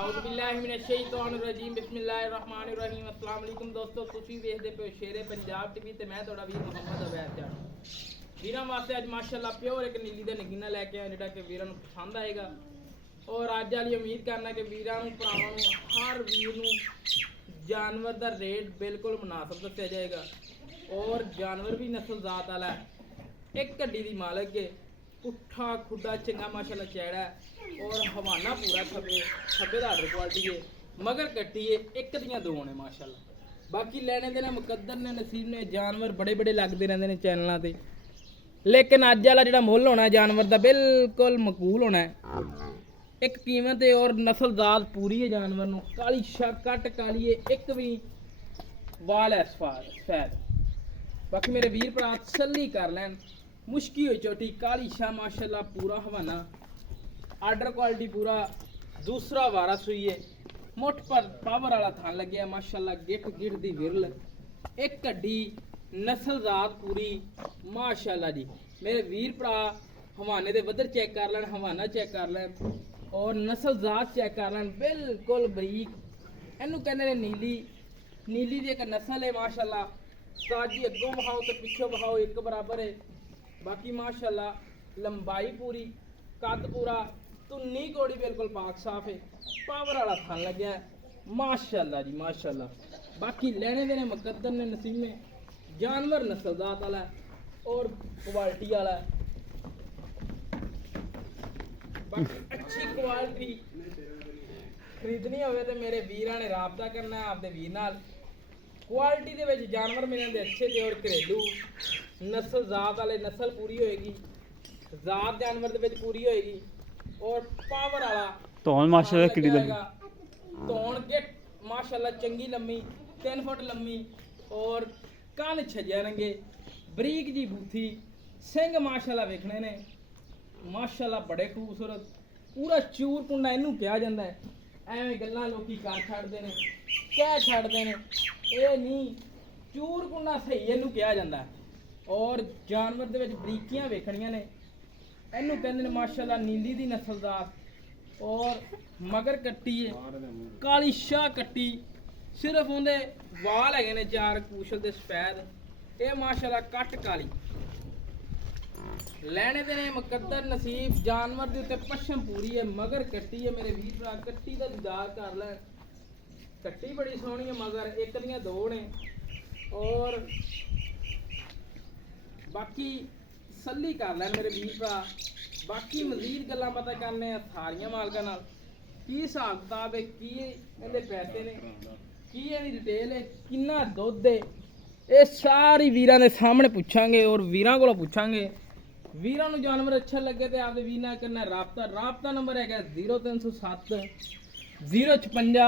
ਆਉਜ਼ੁबिल्लाहिमिनश्शैतानिर्रजीम बिस्मिल्लाहिर्रहमानिर्रहीम अस्सलाम वालेकुम ਦੋਸਤੋ ਤੁਸੀਂ ਵੇਖਦੇ ਪਏ ਸ਼ੇਰੇ ਪੰਜਾਬ ਟੀਵੀ ਤੇ ਮੈਂ ਤੁਹਾਡਾ ਵੀਰ ਮੁਹੰਮਦ ਅਵੈਦ ਜਾਨ ਵੀਰਾਂ ਵਾਸਤੇ ਅੱਜ ਮਾਸ਼ਾਅੱਲਾ ਪਿਓਰ ਇੱਕ ਨੀਲੀ ਦਾ ਨਗੀਨਾ ਲੈ ਕੇ ਆਇਆ ਜਿਹੜਾ ਕਿ ਵੀਰਾਂ ਨੂੰ ਪਸੰਦ ਆਏਗਾ ਔਰ ਅੱਜ ਵਾਲੀ ਉਮੀਦ ਕਰਨਾ ਕਿ ਵੀਰਾਂ ਨੂੰ ਭਰਾਵਾਂ ਨੂੰ ਹਰ ਵੀਰ ਨੂੰ ਜਾਨਵਰ ਦਾ ਰੇਟ ਬਿਲਕੁਲ ਮੁਨਾਸਬ ਦੱਸਿਆ ਜਾਏਗਾ ਔਰ ਜਾਨਵਰ ਵੀ ਨਸਲ ਜ਼ਾਤ ਵਾਲਾ ਹੈ ਇੱਕ ਗੱਡੀ ਦੀ ਮਾਲਕ ਹੈ पुट्ठा खुड्डा चंगा माशाल्लाह चेहरा और हवाना पूरा खब्बे दा आर्डर क्वालिटी है मगर कट्टी है एक दियां दो ने माशाल्लाह बाकी लेने देने मुकद्दर ने नसीब ने जानवर बड़े बड़े लगते रहंदे ने चैनलों ते लेकिन अज वाला जिहड़ा मुੱਲ होना जानवर दा बिल्कुल मकबूल होना है एक कीमत है और नस्ल ज़ात पूरी है जानवर नूं काली कट काली है एक भी वाल है सफेद बाकी मेरे वीर भरा तसल्ली कर लैन मुश्की हुई चोटी काली शाह माशाल्लाह पूरा हवाना आर्डर क्वालिटी पूरा दूसरा वारा सुई है मुठ पर पावर वाला थान लगे माशाल्लाह गिट गिट दी विरल एक कड्डी नस्ल ज़ात पूरी माशाल्लाह जी मेरे वीर भरा हवाने दे वधर चेक कर लैन हवाना चेक कर लैन और नस्ल ज़ात चेक कर लैन बिल्कुल बरीक इनू कहते हैं नीली नीली दी एक नस्ल है माशाल्लाह ताजी अगों बहाओ तो पिछों बहाओ एक बराबर है बाकी माशाल्लाह लंबाई पूरी कद पूरा धुन्नी घोड़ी बिल्कुल पाक साफ है पावर वाला थान लगे माशाल्लाह जी माशाल्लाह बाकी लेने देने मुकद्दर ने नसीब में जानवर नस्ल ज़ात वाला और क्वालिटी वाला बाकी अच्छी क्वालिटी खरीदनी हो तो मेरे वीरां ने राबता करना है आपके वीर नाल क्वालिटी दे विच जानवर मिलने अच्छे ते और घरेलू नस्ल ज़ात वाले नस्ल पूरी होएगी ज़ात जानवर दे विच पूरी होएगी और पावर वाला तौन माशाल्लाह किडी लगी तौन के माशाल्लाह चंगी लम्मी 3 फुट लम्मी और कान छजे रंगे बरीक जी बूथी सिंग माशाल्लाह वेखने ने माशाल्लाह बड़े खूबसूरत पूरा चूर कुंडा इनू कहा जाता है ਐਵੇਂ ਗੱਲਾਂ ਲੋਕੀ ਕਰ ਛੱਡਦੇ ਨੇ ਕਹਿ ਛੱਡਦੇ ਨੇ ਇਹ ਨਹੀਂ ਚੂਰ ਕੁੰਨਾ ਸਹੀ ਇਹਨੂੰ ਕਿਹਾ ਜਾਂਦਾ ਔਰ ਜਾਨਵਰ ਦੇ ਵਿੱਚ ਬਰੀਕੀਆਂ ਵੇਖਣੀਆਂ ਨੇ ਇਹਨੂੰ ਕਹਿੰਦੇ ਨੇ ਮਾਸ਼ਾਅੱਲਾ ਨੀਲੀ ਦੀ ਨਸਲ ਦਾ ਔਰ ਮਗਰ ਕੱਟੀ ਹੈ ਕਾਲੀ ਸ਼ਾਹ ਕੱਟੀ ਸਿਰਫ ਉਹਦੇ ਵਾਲ ਹੈਗੇ ਨੇ ਚਾਰ ਕੂਸ਼ਲ ਦੇ ਸਫੈਦ ਇਹ ਮਾਸ਼ਾਅੱਲਾ ਕੱਟ ਕਾਲੀ ਲੈਣੇ ਦੇ ਨੇ ਮੁਕੱਦਰ ਨਸੀਬ ਜਾਨਵਰ ਦੇ ਉੱਤੇ ਪਛਮ ਪੂਰੀ ਹੈ ਮਗਰ ਕੱਟੀ ਹੈ ਮੇਰੇ ਵੀਰ ਭਰਾ ਕੱਟੀ ਦਾ ਦੀਦਾਰ ਕਰ ਲੈ ਕੱਟੀ ਬੜੀ ਸੋਹਣੀ ਹੈ ਮਗਰ ਇੱਕ ਦੀਆਂ ਦੋ ਨੇ ਔਰ ਬਾਕੀ ਤਸੱਲੀ ਕਰ ਲੈਣ ਮੇਰੇ ਵੀਰ ਭਰਾ ਬਾਕੀ ਮਜ਼ੀਦ ਗੱਲਾਂ ਪਤਾ ਕਰਨੇ ਆ ਸਾਰੀਆਂ ਮਾਲਕਾਂ ਨਾਲ ਕੀ ਹਿਸਾਬ ਕਿਤਾਬ ਹੈ ਕੀ ਇਹਦੇ ਪੈਸੇ ਨੇ ਕੀ ਇਹਦੀ ਡਿਟੇਲ ਹੈ ਕਿੰਨਾ ਦੁੱਧ ਹੈ ਇਹ ਸਾਰੀ ਵੀਰਾਂ ਦੇ ਸਾਹਮਣੇ ਪੁੱਛਾਂਗੇ ਔਰ ਵੀਰਾਂ ਕੋਲੋਂ ਪੁੱਛਾਂਗੇ ਵੀਰਾਂ ਨੂੰ ਜਾਨਵਰ ਅੱਛਾ ਲੱਗੇ ਤੇ ਆਪਦੇ ਵੀਰ ਨਾਲ ਕਰਨਾ ਰਾਬਤਾ ਨੰਬਰ ਹੈਗਾ 0307 056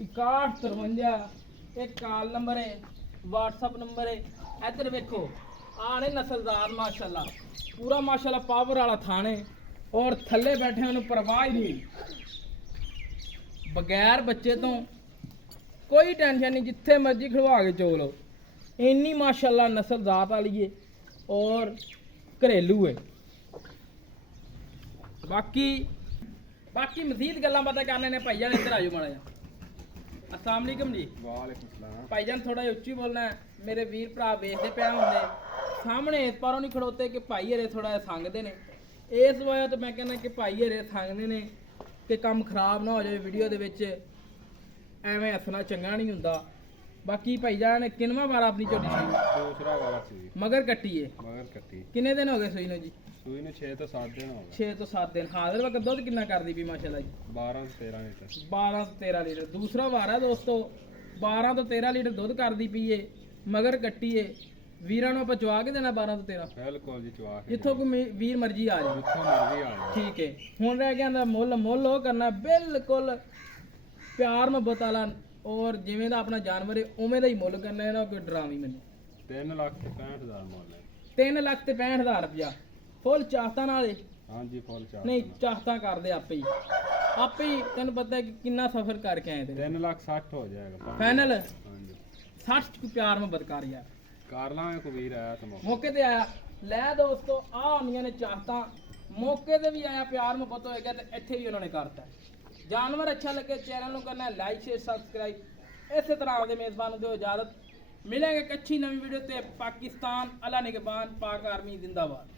6153 ਇਹ ਕਾਲ ਨੰਬਰ ਹੈ WhatsApp ਨੰਬਰ ਹੈ ਇੱਧਰ ਵੇਖੋ ਆਣੇ ਨਸਲਦਾਰ ਮਾਸ਼ਾਅੱਲਾ ਪੂਰਾ ਮਾਸ਼ਾਅੱਲਾ ਪਾਵਰ ਵਾਲਾ ਥਾਣੇ ਔਰ ਥੱਲੇ ਬੈਠਿਆਂ ਨੂੰ ਪਰਵਾਹ ਹੀ ਨਹੀਂ ਬਗੈਰ ਬੱਚੇ ਤੋਂ ਕੋਈ ਟੈਨਸ਼ਨ ਨਹੀਂ ਜਿੱਥੇ ਮਰਜ਼ੀ ਖੜਵਾ ਕੇ ਚੋ ਲਓ ਇੰਨੀ ਮਾਸ਼ਾਅੱਲਾ ਨਸਲ ਜ਼ਾਤ ਵਾਲੀ ਹੈ ਔਰ घरेलू है बाकी मजीद गल्लां पता करने ने भाईजान इधर आजो माड़ा जा अस्सलाम वालेकुम जी वालेकुम सलाम भाईजान थोड़ा उच्ची बोलना है मेरे वीर भरा वेखदे पे होंगे सामने इस पारों नहीं खड़ोते कि भाई हरे थोड़ा संगते ने इस वजह तो मैं कहना कि भाई हरे संगते ने कि काम खराब ना हो जाए वीडियो दे विच एवें हसना चंगा नहीं हुंदा बाकी भाईजान किनवा बार अपनी झोटी सी दूसरा वाला सी मगर कट्टी है मगर कट्टी कितने दिन हो गए सूई ने जी सूई ने 6 तो 7 दिन हो गए 6 तो 7 दिन हाजिर वक्त दूध कितना कर दी भी माशाल्लाह जी 12 से 13 लीटर 12 से 13 लीटर दूसरा वार है दोस्तों 12 तो 13 लीटर दूध कर दी पी है मगर कट्टी है ਵੀਰਾਂ ਨੂੰ ਆਪਾਂ ਚਵਾ ਕੇ ਦੇਣਾ 12 ਤੋਂ 13 ਬਿਲਕੁਲ ਜੀ ਚਵਾ ਕੇ ਜਿੱਥੋਂ ਕੋਈ ਵੀਰ ਮਰਜ਼ੀ ਆ ਜਾਏ ਜਿੱਥੋਂ ਮਰਜ਼ੀ ਆ ਜਾਏ ਠੀਕ ਹੈ ਹੁਣ ਰਹਿ ਗਿਆ ਨਾ ਮੁੱਲ ਉਹ ਕਰਨਾ ਬਿਲਕੁਲ ਪਿਆਰ ਮੁਹੱਬਤ ਵਾਲਾ ਔਰ ਜਿਵੇਂ ਦਾ ਆਪਣਾ ਜਾਨਵਰ ਹੈ ਉਵੇਂ ਦਾ ਹੀ ਮੁੱਲ ਕਰਨਾ ਹੈ ਨਾ ਕੋਈ ਡਰਾਵੀ ਮੈਨੂੰ 3,65,000 ਮੁੱਲ ਹੈ 3,65,000 ਰੁਪਇਆ ਫੁੱਲ ਚਾਹਤਾਂ ਨਾਲ ਹਾਂਜੀ ਫੁੱਲ ਚਾਹ ਨਹੀਂ ਚਾਹਤਾਂ ਕਰਦੇ ਆਪੇ ਹੀ ਤੈਨੂੰ ਪਤਾ ਕਿ ਕਿੰਨਾ ਸਫ਼ਰ ਕਰਕੇ ਆਏ ਤੇ 3,60,000 ਹੋ ਜਾਏਗਾ ਫਾਈਨਲ ਹਾਂਜੀ 60 ਚ ਪਿਆਰ ਮੁਹੱਬਤ ਕਰ ਯਾਰ ਕਰ ਲਾਂਗੇ ਕੋਈ ਵੀਰ ਆਇਆ ਤਾਂ ਮੌਕੇ ਤੇ ਆਇਆ ਲੈ ਦੋਸਤੋ ਆ ਹੁੰਦੀਆਂ ਨੇ ਚਾਹਤਾਂ ਮੌਕੇ ਤੇ ਵੀ ਆਇਆ ਪਿਆਰ ਮੁਹੱਬਤ ਹੋਏਗਾ ਤੇ ਇੱਥੇ ਵੀ ਉਹਨਾਂ ਨੇ ਕਰਤਾ ਜਾਨਵਰ ਅੱਛਾ ਲੱਗੇ ਚੈਨਲ ਨੂੰ ਕਰਨਾ ਲਾਈਕ ਸ਼ੇਅਰ ਸਬਸਕ੍ਰਾਈਬ। ਇਸੇ ਤਰ੍ਹਾਂ ਆਪਦੇ ਮੇਜ਼ਬਾਨ ਨੂੰ ਦਿਓ ਇਜਾਜ਼ਤ। ਮਿਲਾਂਗੇ ਇੱਕ ਅੱਛੀ ਨਵੀਂ ਵੀਡੀਓ ਤੇ। ਪਾਕਿਸਤਾਨ ਅੱਲਾ ਨਿਗਹਬਾਨ, ਪਾਕ ਆਰਮੀ ਜ਼ਿੰਦਾਬਾਦ।